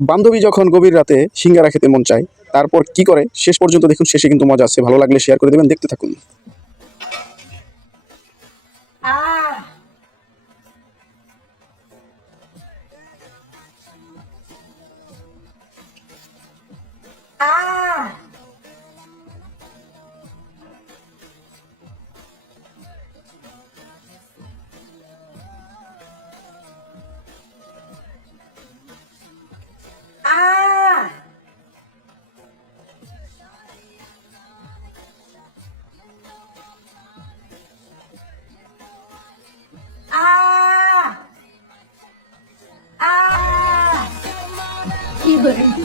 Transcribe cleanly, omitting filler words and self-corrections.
বান্ধবী যখন গভীর রাতে সিঙ্গারা খেতে মন চায়, তারপর কি করে শেষ পর্যন্ত দেখুন, শেষে কিন্তু মজা আছে। ভালো লাগলে শেয়ার করে দেবেন, দেখতে থাকুন। কি বলেন?